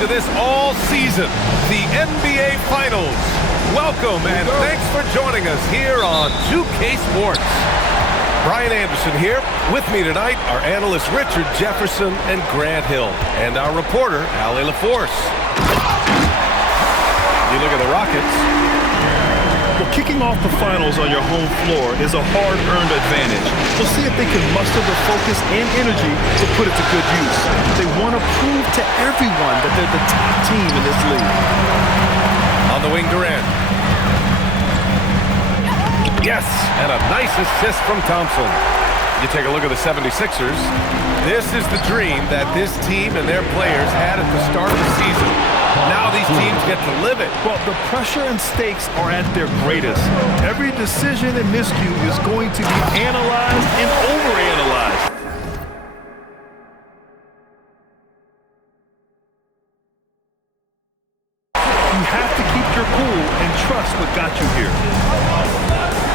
to this all season, the NBA Finals. Welcome and thanks for joining us here on 2K Sports. Brian Anderson here. With me tonight are analysts Richard Jefferson and Grant Hill, and our reporter, Allie LaForce. You look at the Rockets. Well, kicking off the finals on your home floor is a hard-earned advantage. We'll see if they can muster the focus and energy to put it to good use. They want to prove to everyone that they're the top team in this league. On the wing, Durant. Yes, and a nice assist from Thompson. You take a look at the 76ers. This is the dream that this team and their players had at the start of the season. Now these teams get to live it. Well, the pressure and stakes are at their greatest. Every decision and miscue is going to be analyzed and overanalyzed. You have to keep your cool and trust what got you here.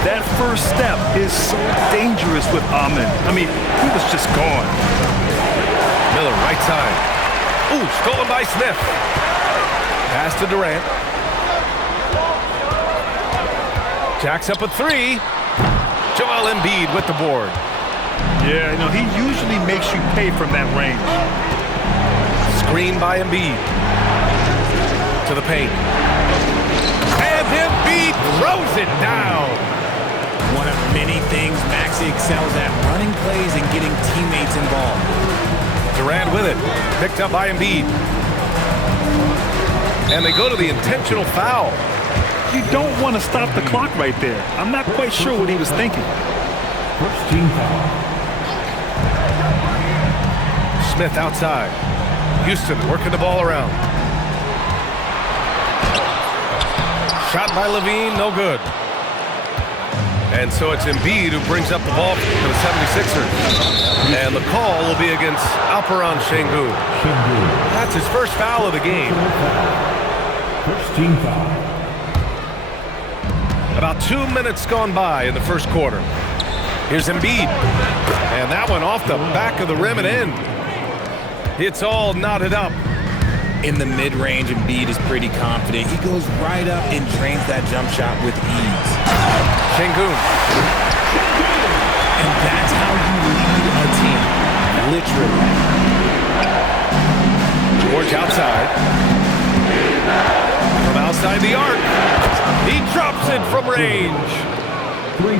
That first step is so dangerous with Ahmed. I mean, he was just gone. Miller, right side. Ooh, stolen by Smith. Pass to Durant. Jacks up a three. Joel Embiid with the board. Yeah, you know, he usually makes you pay from that range. Screen by Embiid. To the paint. And Embiid throws it down. One of many things Maxey excels at, running plays and getting teammates involved. Durant with it. Picked up by Embiid. And they go to the intentional foul. You don't want to stop the clock right there. I'm not quite sure what he was thinking. First team foul. Smith outside. Houston working the ball around. Shot by Levine, no good. And so it's Embiid who brings up the ball for the 76ers. And the call will be against Alperen Sengun. That's his first foul of the game. First team foul. About 2 minutes gone by in the first quarter. Here's Embiid. And that one off the back of the rim and in. It's all knotted up. In the mid-range, Embiid is pretty confident. He goes right up and drains that jump shot with ease. Sengun. And that's how you lead a team. Literally. George outside. From outside the arc. He drops it from range.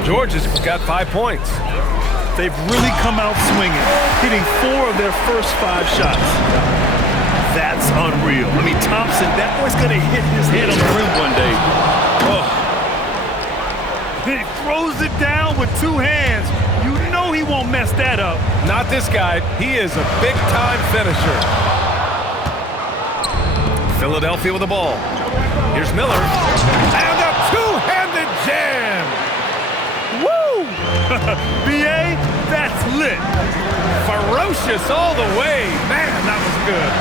George has got 5 points. They've really come out swinging, hitting 4 of their first 5 shots. That's unreal. I mean, Thompson, that boy's going to hit his head on the rim one day. Oh. He throws it down with 2 hands. You know he won't mess that up. Not this guy. He is a big-time finisher. Philadelphia with the ball. Here's Miller. And a two-handed jam. Woo! B.A., that's lit. Ferocious all the way. Man, that was good.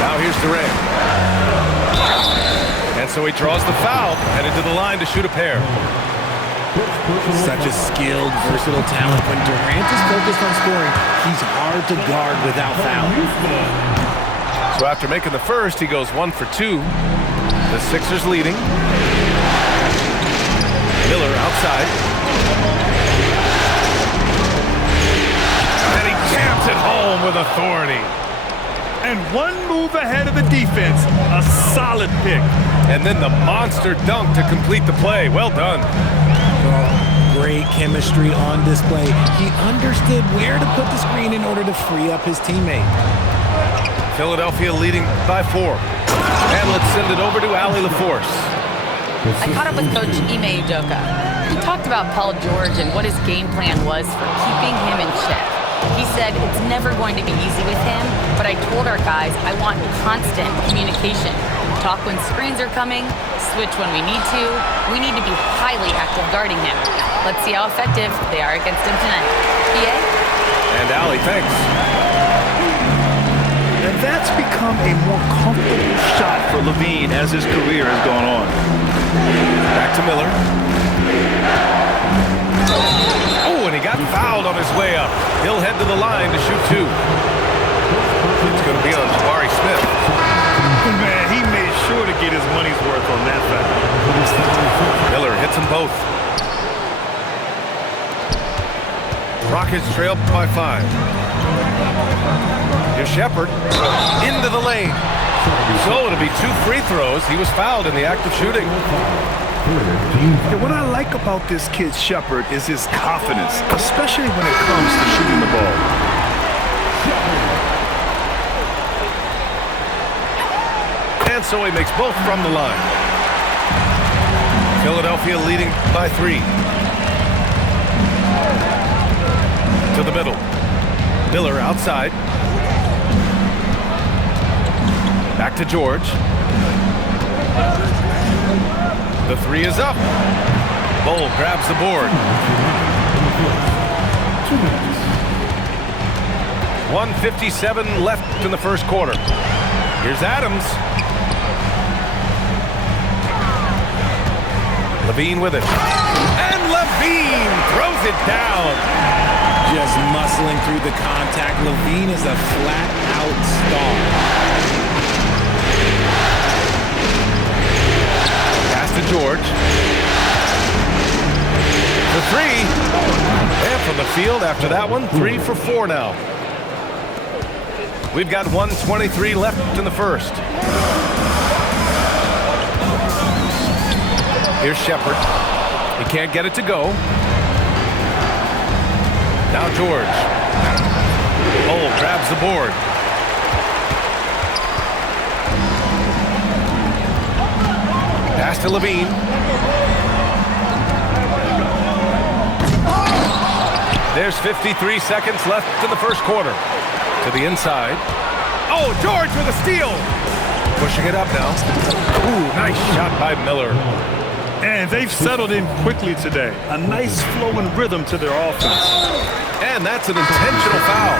Now here's Durant. And so he draws the foul, headed to the line to shoot a pair. Such a skilled, versatile talent. When Durant is focused on scoring, he's hard to guard without fouling. So after making the first, he goes 1 for 2. The Sixers leading. Miller outside. And he jams it home with authority. And 1 move ahead of the defense. A solid pick. And then the monster dunk to complete the play. Well done. Great chemistry on display. He understood where to put the screen in order to free up his teammate. Philadelphia leading by 4. And let's send it over to Allie LaForce. I caught up with Coach Ime Udoka. He talked about Paul George and what his game plan was for keeping him in check. He said it's never going to be easy with him, but I told our guys I want constant communication. Talk when screens are coming, switch when we need to. We need to be highly active guarding him. Let's see how effective they are against him tonight. EA? And Allie, thanks. And that's become a more comfortable shot for Levine as his career has gone on. Back to Miller. Oh, and he got fouled on his way up. He'll head to the line to shoot 2. It's going to be on Jabari Smith. Man, he made sure to get his money's worth on that foul. Miller hits them both. Rockets trail by 5. Here's Shepard into the lane. So it'll be 2 free throws. He was fouled in the act of shooting. Yeah, what I like about this kid Shepard is his confidence, especially when it comes to shooting the ball. And so he makes both from the line. Philadelphia leading by 3. To the middle. Miller outside. Back to George. The 3 is up. Bull grabs the board. 1:57 left in the first quarter. Here's Adams. Levine with it. And Levine throws it down. Just muscling through the contact. Levine is a flat-out star. Pass to George. The 3. And from the field after that one, 3 for 4 now. We've got 1:23 left in the first. Here's Shepard. He can't get it to go. Now George. Bull grabs the board. Pass to Levine. There's 53 seconds left in the first quarter. To the inside. Oh, George with a steal. Pushing it up now. Ooh, nice shot by Miller. And they've settled in quickly today. A nice flow and rhythm to their offense. And that's an intentional foul.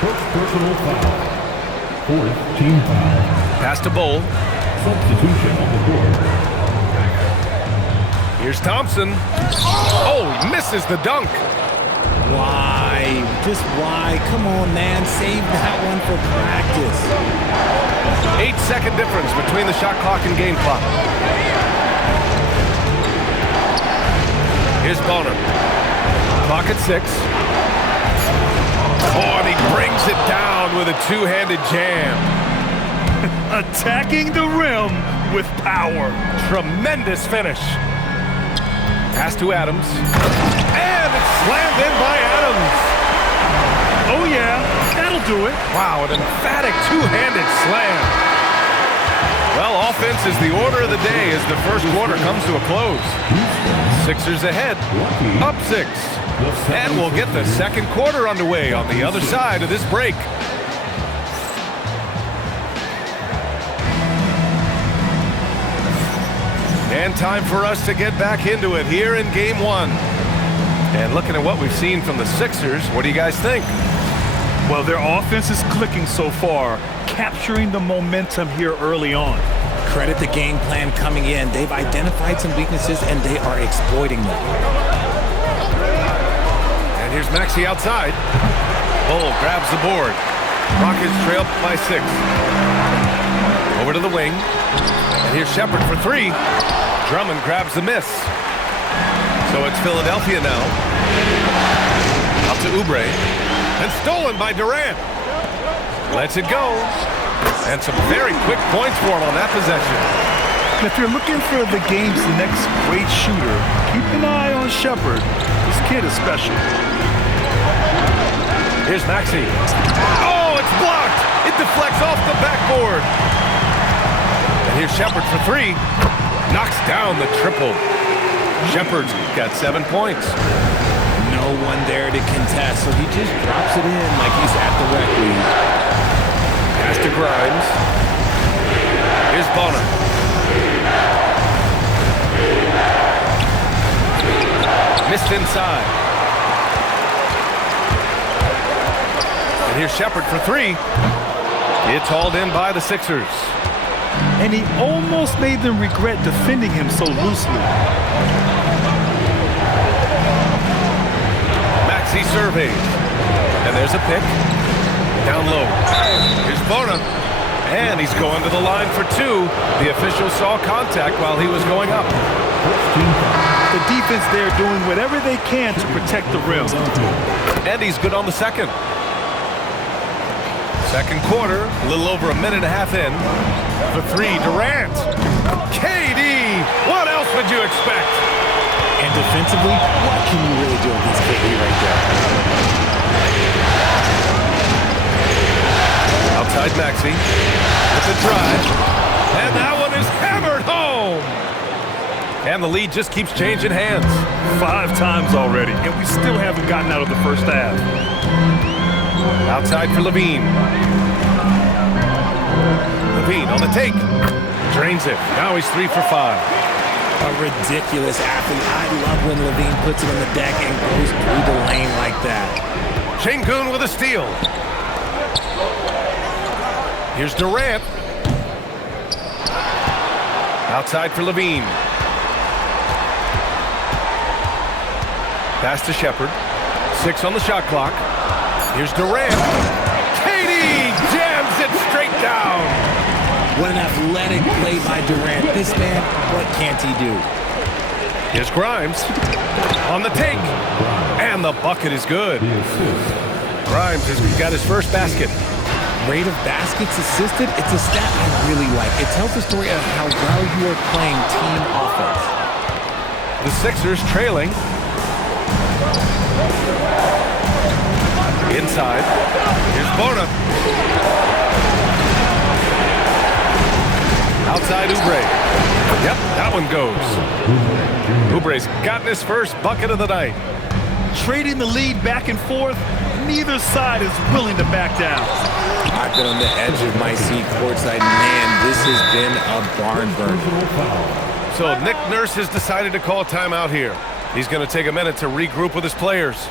First personal foul. 4th team foul. Pass to Bull. Substitution on the board. Here's Thompson. Oh, he misses the dunk. Why? Just why? Come on, man. Save that one for practice. 8-second difference between the shot clock and game clock. Here's Bonner. Clock at 6. Oh, and he brings it down with a 2-handed jam. Attacking the rim with power. Tremendous finish. Pass to Adams. And it's slammed in by Adams. Oh, yeah. That'll do it. Wow, an emphatic 2-handed slam. Well, offense is the order of the day as the first quarter comes to a close. Sixers ahead, up 6. And we'll get the second quarter underway on the other side of this break. And time for us to get back into it here in game 1. And looking at what we've seen from the Sixers, what do you guys think? Well, their offense is clicking so far, capturing the momentum here early on. Credit the game plan coming in. They've identified some weaknesses, and they are exploiting them. And here's Maxey outside. Bull grabs the board. Rockets trail by 6. Over to the wing. And here's Shepard for 3. Drummond grabs the miss. So it's Philadelphia now. Out to Oubre. And stolen by Durant. Lets it go. And some very quick points for him on that possession. If you're looking for the game's next great shooter, keep an eye on Shepard. This kid is special. Here's Maxey. Oh, it's blocked. It deflects off the backboard. And here's Shepard for 3. Knocks down the triple. Shepard's got 7 points. No one there to contest, so he just drops it in like he's at the rec league. Pass to Grimes. Here's Bonner. Missed inside. And here's Shepard for 3. It's hauled in by the Sixers. And he almost made them regret defending him so loosely. Maxey surveys. And there's a pick. Down low. Here's Bona. And he's going to the line for two. The official saw contact while he was going up. The defense there doing whatever they can to protect the rim. And he's good on the second. Second quarter, a little over a minute and a half in. The three, Durant. KD, what else would you expect? And defensively, what can you really do against KD right there? Outside Maxey with the drive. And that one is hammered home. And the lead just keeps changing hands. 5 times already, and we still haven't gotten out of the first half. Outside for Levine. Levine on the take. Drains it. Now he's 3 for 5. A ridiculous athlete. I love when Levine puts it on the deck and goes through the lane like that. Şengün with a steal. Here's Durant. Outside for Levine. Pass to Shepherd. 6 on the shot clock. Here's Durant. KD jams it straight down. What an athletic play by Durant. This man, what can't he do? Here's Grimes on the take. And the bucket is good. Grimes has got his first basket. Rate of baskets assisted, it's a stat I really like. It tells the story of how well you are playing team offense. The Sixers trailing. Inside. Here's Bona. Outside Oubre. Yep, that one goes. Oubre's gotten his first bucket of the night. Trading the lead back and forth, neither side is willing to back down. I've been on the edge of my seat courtside. Man, this has been a barn burner. So Nick Nurse has decided to call timeout here. He's going to take a minute to regroup with his players.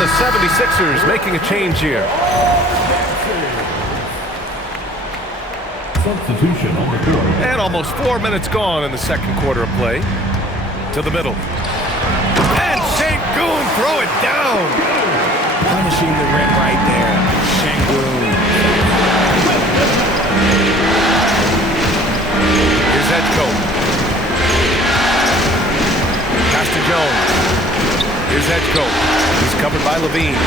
The 76ers making a change here. Substitution on the court. And almost 4 minutes gone in the second quarter of play. To the middle. And Şengün throw it down. Punishing the rim right there. Şengün. Here's Edgecombe. Pass to Jones. Here's Edgecombe. He's covered by Levine.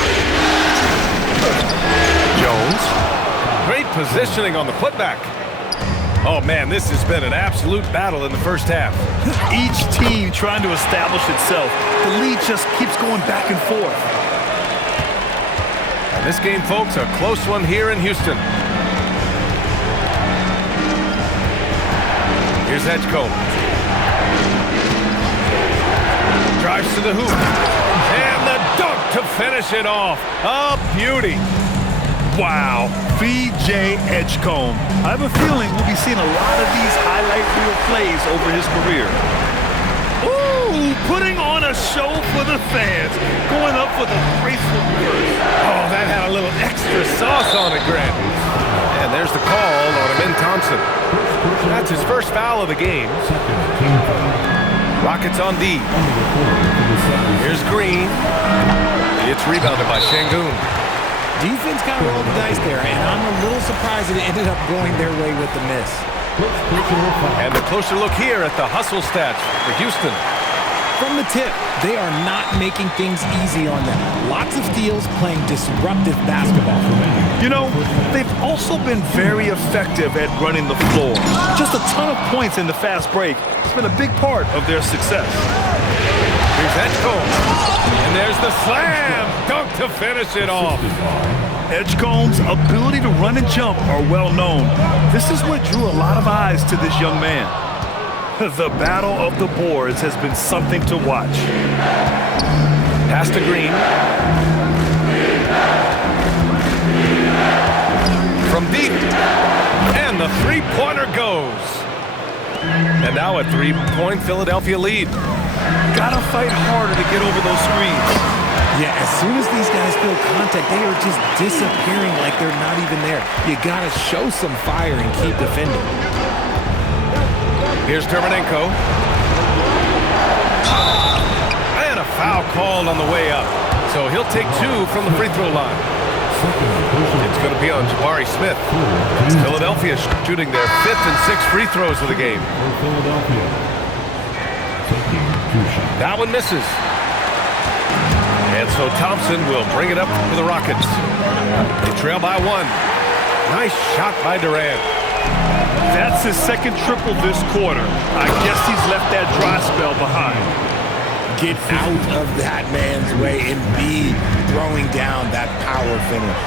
Jones. Great positioning on the putback. Oh, man, this has been an absolute battle in the first half. Each team trying to establish itself. The lead just keeps going back and forth. And this game, folks, a close one here in Houston. Here's Edgecombe. Drives to the hoop. And the dunk to finish it off. A beauty. Wow, VJ Edgecombe. I have a feeling we'll be seeing a lot of these highlight reel plays over his career. Ooh, putting on a show for the fans. Going up for the graceful reverse. Oh, that had a little extra sauce on it, Grant. And there's the call on Amin Thompson. That's his first foul of the game. Rockets on D. Here's Green. It's rebounded by Şengün. Defense kind of rolled the dice there, and I'm a little surprised that it ended up going their way with the miss. And a closer look here at the hustle stats for Houston. From the tip, they are not making things easy on them. Lots of steals, playing disruptive basketball. You know, they've also been very effective at running the floor. Just a ton of points in the fast break. It's been a big part of their success. Here's Edgecombe. And there's the slam dunk to finish it off. Edgecombe's ability to run and jump are well known. This is what drew a lot of eyes to this young man. The battle of the boards has been something to watch. Pass to Green. From deep. And the three-pointer goes. now a 3-point Philadelphia lead. Gotta fight harder to get over those screens. Yeah, as soon as these guys feel contact, they are just disappearing like they're not even there. You gotta show some fire and keep defending. Here's Terminenko. And a foul called on the way up. So he'll take 2 from the free throw line. It's going to be on Jabari Smith. It's Philadelphia shooting their 5th and 6th free throws of the game. That one misses. And so Thompson will bring it up for the Rockets. They trail by 1. Nice shot by Durant. That's his second triple this quarter. I guess he's left that dry spell behind. Get out of that man's way and be throwing down that power finish.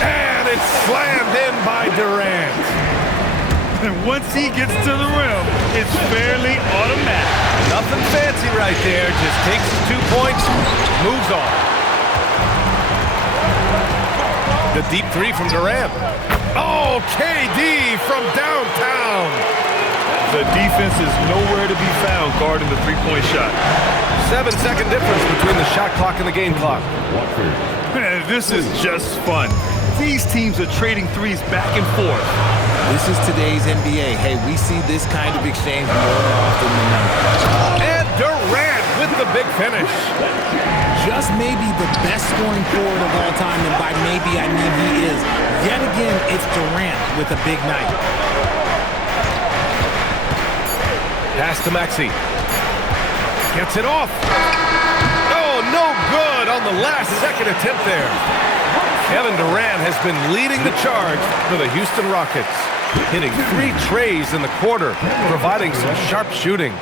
And it's slammed in by Durant. And once he gets to the rim, it's fairly automatic. Nothing fancy right there. Just takes his 2 points, moves on. The deep 3 from Durant. Oh, KD from downtown. The defense is nowhere to be found guarding the three-point shot. 7-second difference between the shot clock and the game clock. Man, this is just fun. These teams are trading threes back and forth. This is today's NBA. Hey, we see this kind of exchange more often than not. And Durant with the big finish. Just maybe the best scoring forward of all time, and by maybe I mean he is. Yet again, it's Durant with a big night. Pass to Maxey. Gets it off. Oh, no good on the last second attempt there. Kevin Durant has been leading the charge for the Houston Rockets, hitting 3 trays in the quarter, providing some sharp shooting.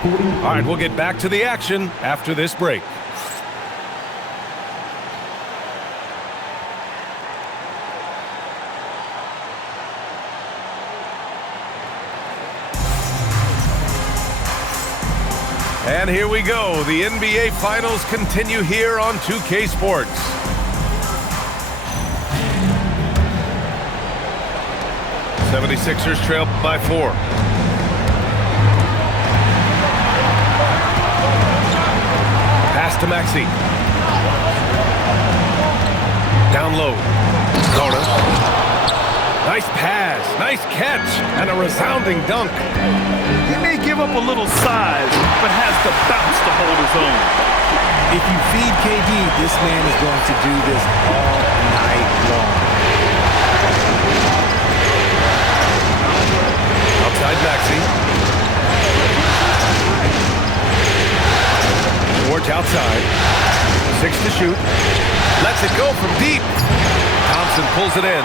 All right, we'll get back to the action after this break. And here we go. The NBA Finals continue here on 2K Sports. '76ers trail by 4. Pass to Maxey. Down low. Kona. Nice pass, nice catch, and a resounding dunk. He may give up a little size, but has the bounce to hold his own. If you feed KD, this man is going to do this all night long. Outside Maxey. George outside. 6 to shoot. Lets it go from deep. Thompson pulls it in.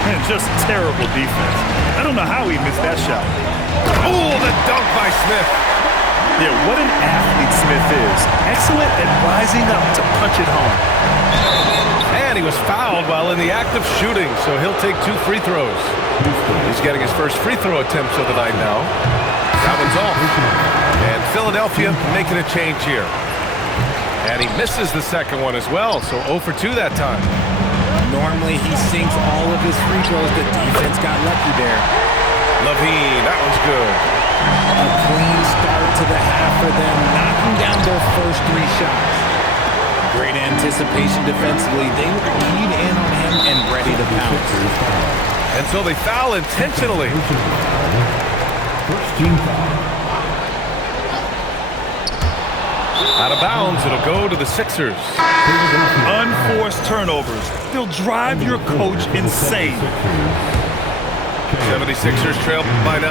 Man, just terrible defense. I don't know how he missed that shot. Oh, the dunk by Smith. Yeah, what an athlete Smith is. Excellent at rising up to punch it home. And he was fouled while in the act of shooting, so he'll take 2 free throws. He's getting his first free throw attempts of the night now. That one's off. And Philadelphia making a change here. And he misses the second one as well, so 0 for 2 that time. Normally he sinks all of his free throws. The defense got lucky there. Levine, that one's good. A clean start to the half for them, knocking down their first 3 shots. Great anticipation defensively. They were keyed in on him and ready to pounce. And so they foul intentionally. First team foul. Out of bounds, it'll go to the Sixers. Unforced turnovers. They'll drive your coach insane. 76ers trail by 9.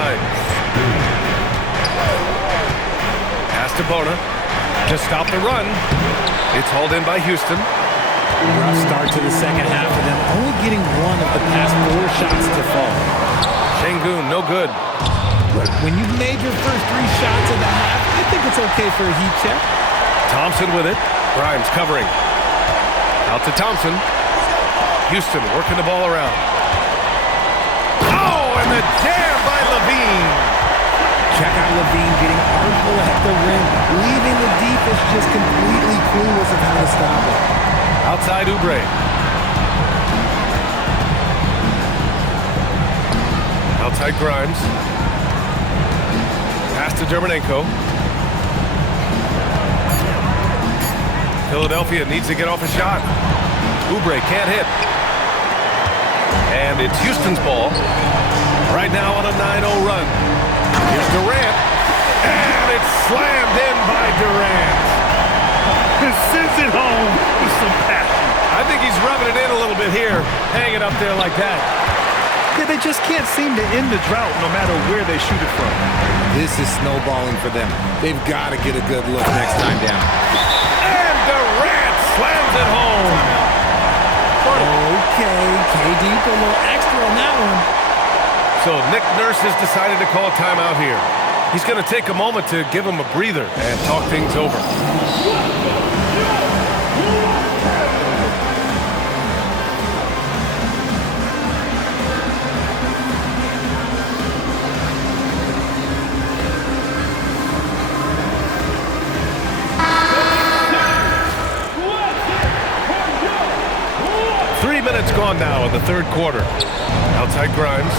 Pass to Bona to stop the run. It's hauled in by Houston. Rough start to the second half for them, only getting 1 of the past 4 shots to fall. Şengün, no good. Look, when you've made your first 3 shots of the half, I think it's okay for a heat check. Thompson with it. Grimes covering. Out to Thompson. Houston working the ball around. Oh, and the jam by Levine. Check out Levine getting artful at the rim, leaving the defense just completely clueless of how to stop it. Outside Oubre. Outside Grimes. to Dermonenko. Philadelphia needs to get off a shot. Oubre can't hit. And it's Houston's ball. Right now on a 9-0 run. Here's Durant. And it's slammed in by Durant. And sends it home with some passion. I think he's rubbing it in a little bit here. Hang it up there like that. Yeah, they just can't seem to end the drought no matter where they shoot it from. This is snowballing for them. They've got to get a good look next time down. And Durant slams it home. Okay, KD put a little extra on that one. So Nick Nurse has decided to call a timeout here. He's going to take a moment to give him a breather and talk things over. 3 minutes gone now in the third quarter. Outside Grimes.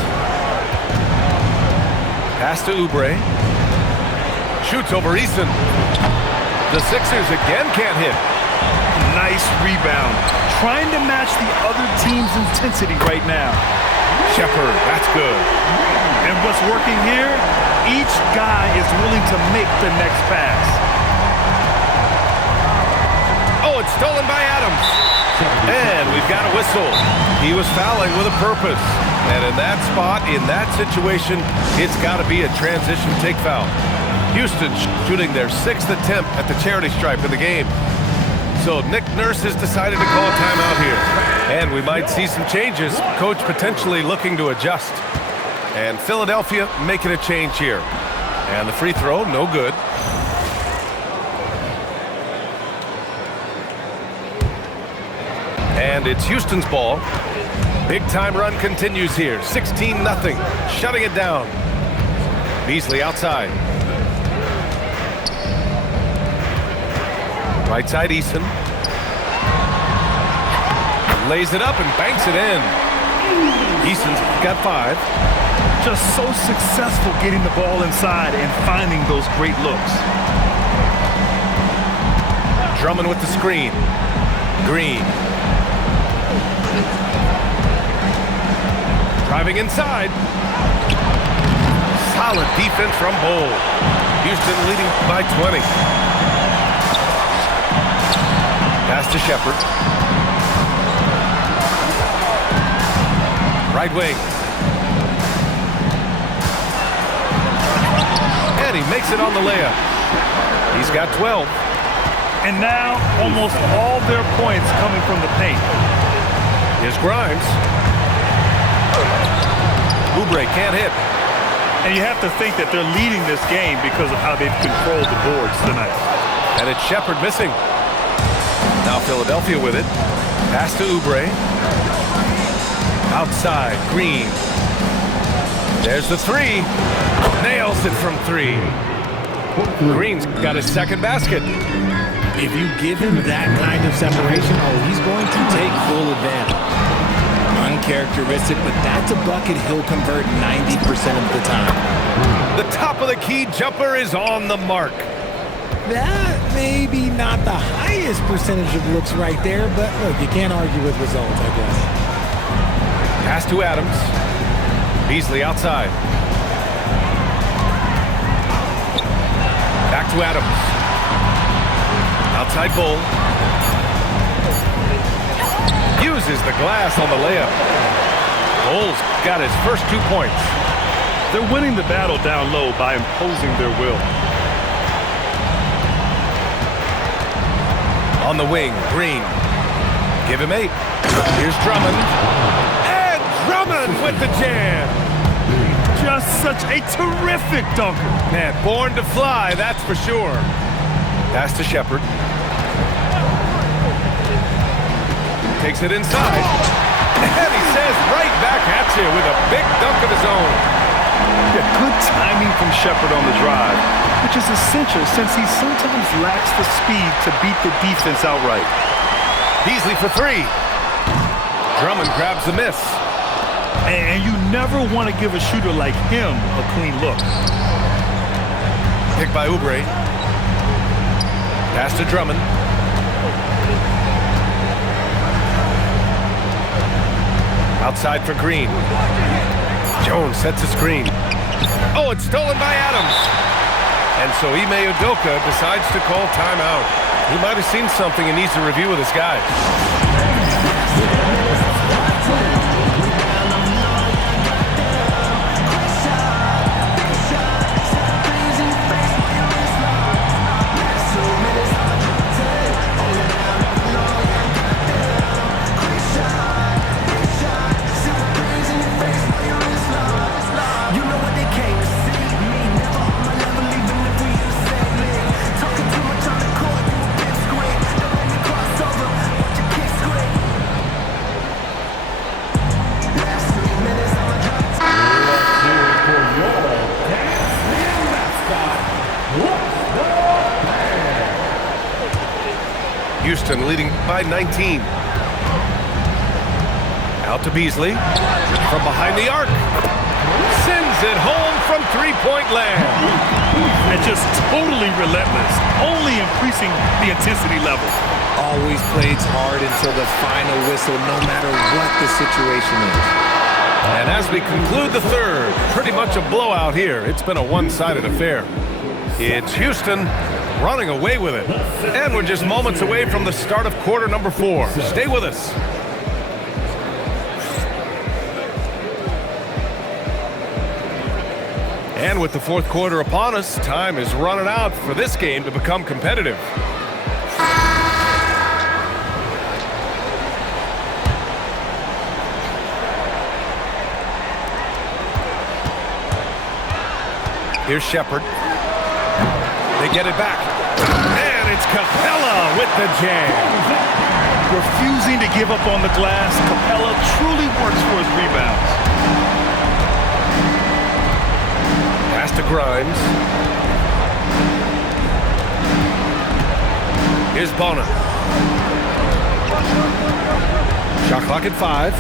Pass to Oubre. Shoots over Eason. The Sixers again can't hit. Nice rebound. Trying to match the other team's intensity right now. Shepard, that's good. And what's working here? Each guy is willing to make the next pass. Oh, it's stolen by Adams. And we've got a whistle. He was fouling with a purpose. And in that spot, in that situation, it's got to be a transition take foul. Houston shooting their 6th attempt at the charity stripe in the game. So Nick Nurse has decided to call a timeout here. And we might see some changes. Coach potentially looking to adjust. And Philadelphia making a change here. And the free throw, no good. And it's Houston's ball. Big time run continues here. 16-0. Shutting it down. Beasley outside. Right side Eason. Lays it up and banks it in. Eason's got 5. Just so successful getting the ball inside and finding those great looks. Drummond with the screen. Green. Driving inside. Solid defense from Bull. Houston leading by 20. Pass to Shepard. Right wing. And he makes it on the layup. He's got 12. And now almost all their points coming from the paint. Here's Grimes. Oubre can't hit. And you have to think that they're leading this game because of how they've controlled the boards tonight. And it's Shepard missing. Now Philadelphia with it. Pass to Oubre. Outside, Green. There's the 3. Nails it from 3. Green's got his second basket. If you give him that kind of separation, he's going to take full advantage. Uncharacteristic, but that's a bucket he'll convert 90% of the time. The top of the key jumper is on the mark. That may be not the highest percentage of looks right there, but look, you can't argue with results, I guess. Pass to Adams. Beasley outside. Back to Adams. Outside Bull. Uses the glass on the layup. Bull's got his first 2 points. They're winning the battle down low by imposing their will. On the wing, Green. Give him 8. Here's Drummond. And Drummond with the jam. Just such a terrific dunker. Man, born to fly, that's for sure. Pass to Shepard. Takes it inside. And he says right back at you with a big dunk of his own. Yeah, good timing from Shepard on the drive, which is essential since he sometimes lacks the speed to beat the defense outright. Beasley for 3. Drummond grabs the miss. And you never want to give a shooter like him a clean look. Pick by Oubre. Pass to Drummond. Outside for Green. Jones sets a screen. Oh, it's stolen by Adams. And so Ime Udoka decides to call timeout. He might have seen something and needs to review with his guys. Houston leading by 19. Out to Beasley. From behind the arc. Sends it home from three-point land. And just totally relentless. Only increasing the intensity level. Always plays hard until the final whistle, no matter what the situation is. And as we conclude the third, pretty much a blowout here. It's been a one-sided affair. It's Houston running away with it. And we're just moments away from the start of quarter number 4. Stay with us. And with the fourth quarter upon us, time is running out for this game to become competitive. Here's Shepard. They get it back. And it's Capella with the jam. Refusing to give up on the glass, Capella truly works for his rebounds. Pass to Grimes. Here's Bona. Shot clock at 5.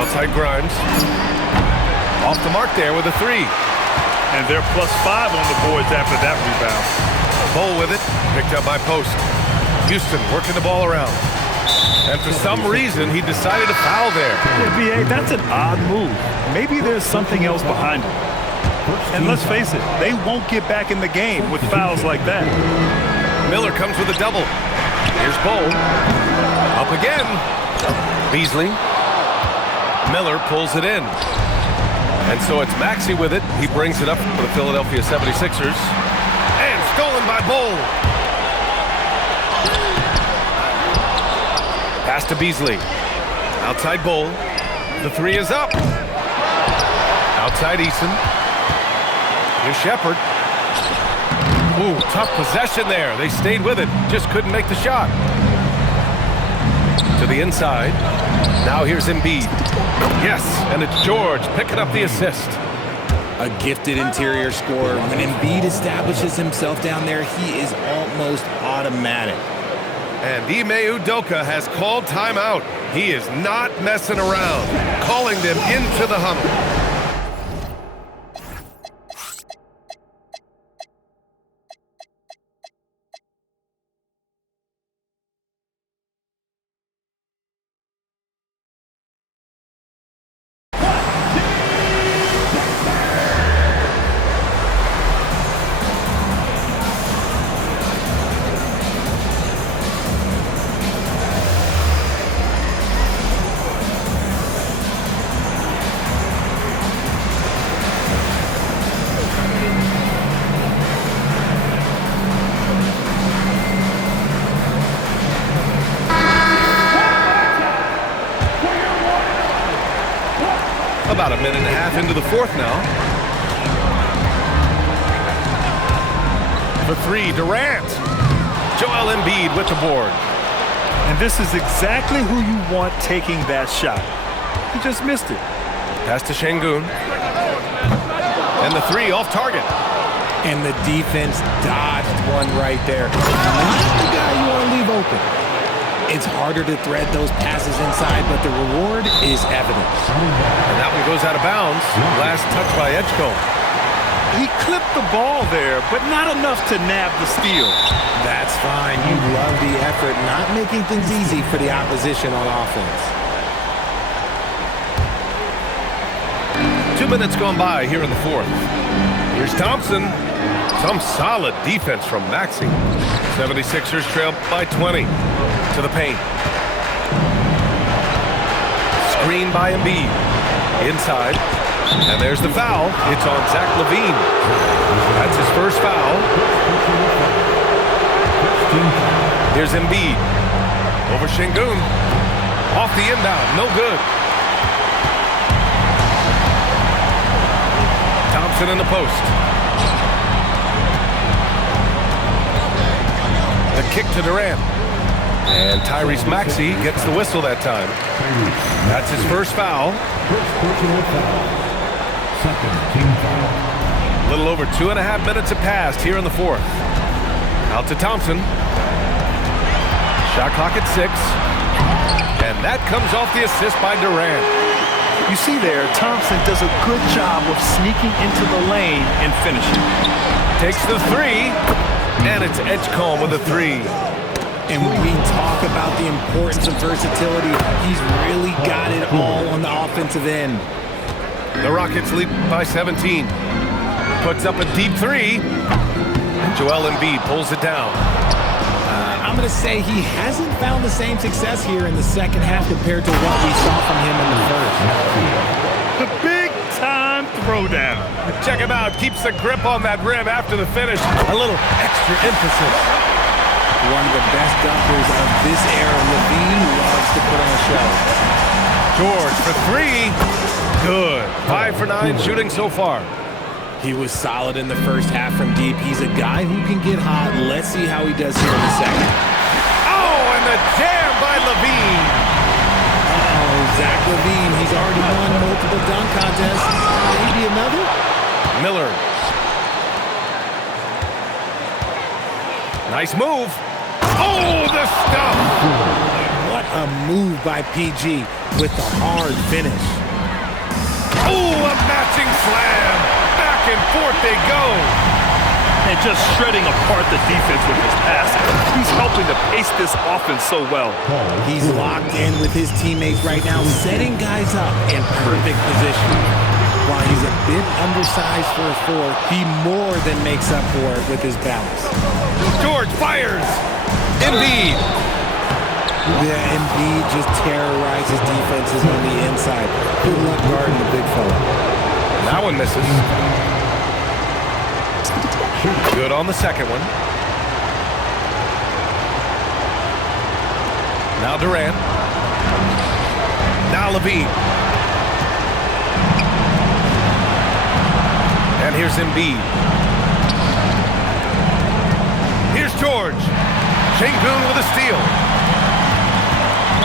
Outside Grimes. Off the mark there with a 3. And they're +5 on the boards after that rebound. Bull with it, picked up by Post. Houston working the ball around. And for some reason, he decided to foul there. Yeah, B.A., that's an odd move. Maybe there's something else behind it. And let's face it, they won't get back in the game with fouls like that. Miller comes with a double. Here's Bull. Up again. Beasley. Miller pulls it in. And so it's Maxey with it. He brings it up for the Philadelphia 76ers. And stolen by Bull. Pass to Beasley. Outside Bull. The 3 is up. Outside Eason. Here's Shepard. Ooh, tough possession there. They stayed with it. Just couldn't make the shot. To the inside. Now here's Embiid. Yes, and it's George picking up the assist. A gifted interior scorer. When Embiid establishes himself down there, he is almost automatic. And Ime Udoka has called timeout. He is not messing around, calling them into the huddle. About a minute and a half into the fourth now. For 3, Durant. Joel Embiid with the board. And this is exactly who you want taking that shot. He just missed it. Pass to Şengün. And the 3 off target. And the defense dodged one right there. Not the guy you want to leave open. It's harder to thread those passes inside, but the reward is evident. And that one goes out of bounds. Last touch by Edgecombe. He clipped the ball there, but not enough to nab the steal. That's fine. You love the effort, not making things easy for the opposition on offense. 2 minutes gone by here in the fourth. Here's Thompson. Some solid defense from Maxey. 76ers trail by 20 to the paint. Screen by Embiid. Inside. And there's the foul. It's on Zach LaVine. That's his first foul. Here's Embiid. Over Şengün. Off the inbound. No good. Thompson in the post. The kick to Durant. And Tyrese Maxey gets the whistle that time. That's his first foul. First personal foul. Second team foul. A little over 2.5 minutes have passed here in the fourth. Out to Thompson. Shot clock at 6. And that comes off the assist by Durant. You see there, Thompson does a good job of sneaking into the lane and finishing. Takes the 3. And it's Edgecombe with a 3. And when we talk about the importance of versatility, he's really got it all on the offensive end. The Rockets lead by 17. Puts up a deep 3. And Joel Embiid pulls it down. I'm going to say he hasn't found the same success here in the second half compared to what we saw from him in the first. The big-time throwdown. Check him out. Keeps the grip on that rim after the finish. A little extra emphasis. One of the best dunkers of this era. LaVine loves to put on a show. George for 3. Good. 5 for 9 shooting so far. He was solid in the first half from deep. He's a guy who can get hot. Let's see how he does here in the second. Oh, and the jam by LaVine. Oh, Zach LaVine. He's already won multiple dunk contests. Maybe another? Miller. Nice move. Oh, the stuff. What a move by PG with the hard finish. Oh, a matching slam. Back and forth they go. And just shredding apart the defense with his passing. He's helping to pace this offense so well. He's locked in with his teammates right now, setting guys up in perfect position. While he's a bit undersized for a 4, he more than makes up for it with his balance. George fires. Embiid. Yeah, Embiid just terrorizes defenses on the inside. Good luck guarding the big fella. That one misses. Good on the second one. Now Durant. Now LaVine. And here's Embiid. Here's George. Şengün with a steal.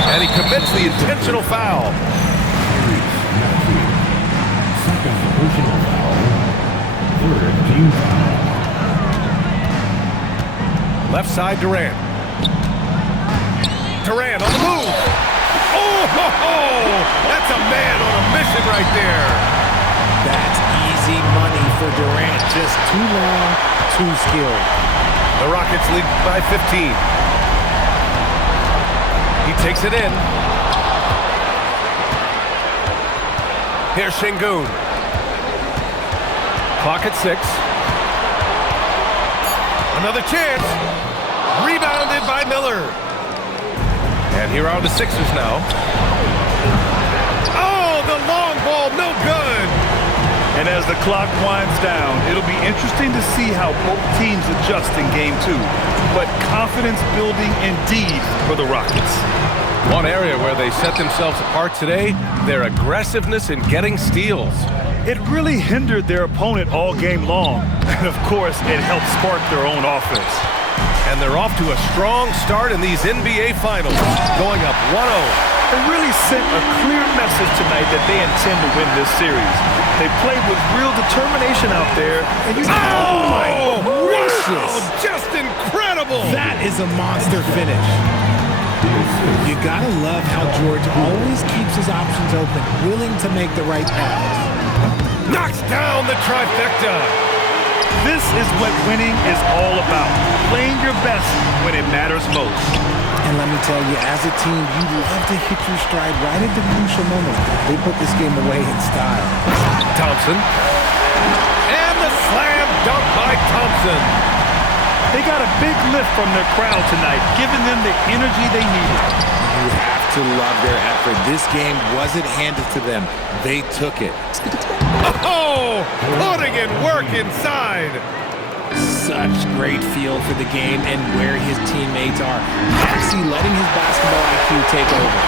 And he commits the intentional foul. Second personal foul. Third team foul. Left side, Durant. Durant on the move. Oh, ho, ho. That's a man on a mission right there. That's easy money for Durant. Just too long, too skilled. The Rockets lead by 15. He takes it in. Here's Şengün. Clock at 6. Another chance. Rebounded by Miller. And here are the Sixers now. Oh, the long ball, no good. And as the clock winds down, it'll be interesting to see how both teams adjust in Game 2. But confidence building indeed for the Rockets. One area where they set themselves apart today, their aggressiveness in getting steals. It really hindered their opponent all game long. And of course, it helped spark their own offense. And they're off to a strong start in these NBA Finals, going up 1-0. They really sent a clear message tonight that they intend to win this series. They played with real determination out there. And oh my gracious! Wow, just incredible! That is a monster finish. You gotta love how George always keeps his options open, willing to make the right pass. Knocks down the trifecta. This is what winning is all about. Playing your best when it matters most. And let me tell you, as a team, you love to hit your stride right at the crucial moment. They put this game away in style. Thompson. And the slam dunk by Thompson. They got a big lift from their crowd tonight, giving them the energy they needed. You have to love their effort. This game wasn't handed to them. They took it. Oh, putting in work inside. Such great feel for the game and where his teammates are. Maxey letting his basketball IQ take over.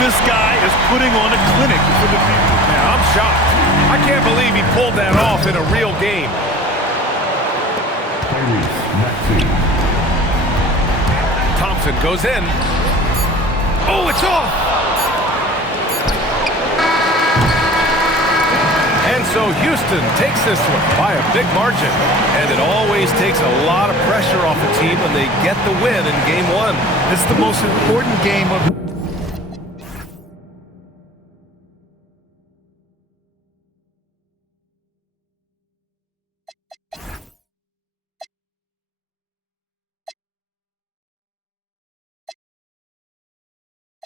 This guy is putting on a clinic for the people. Man, I'm shocked. I can't believe he pulled that off in a real game. Thompson goes in. Oh, it's off! And so Houston takes this one by a big margin. And it always takes a lot of pressure off the team when they get the win in Game 1. It's the most important game of